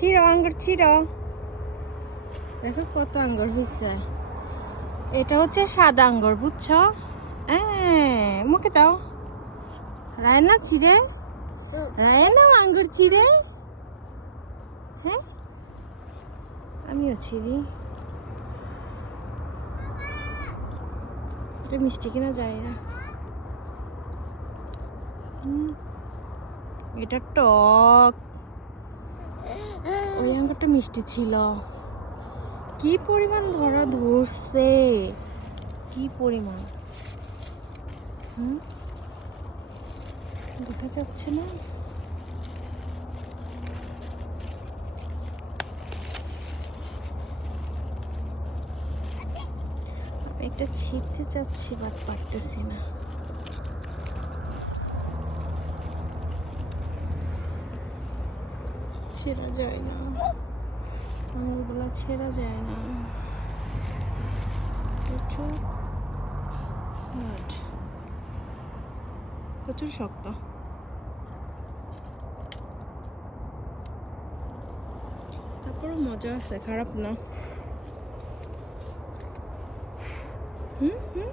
ছিঁড়ো আঙ্গুর ছিঁড়ো দেখো কত আঙ্গুর হয়েছে এটা হচ্ছে সাদা আঙ্গুর, বুঝছ? হ্যাঁ মুখে দাও। রায়না, ছিঁড়ে। রায়না, আঙ্গুর ছিঁড়ে। হ্যাঁ? আমিও ছিঁড়ি। এটা মিষ্টি কিনা যায় না। এটা টক। ওই আঙ্গুরটা মিষ্টি ছিল। কি পরিমাণ ধরা ধরছে? কি পরিমাণ? হুম? দেখা যাচ্ছে না। একটা ছিঁড়তে চাচ্ছি বাট পারতেছি না। ছেঁড়া যায় না। আঙুরগুলো ছেঁড়া যায় না। প্রচুর প্রচুর শক্ত। তারপরে মজা আছে, খারাপ না। হুম হুম।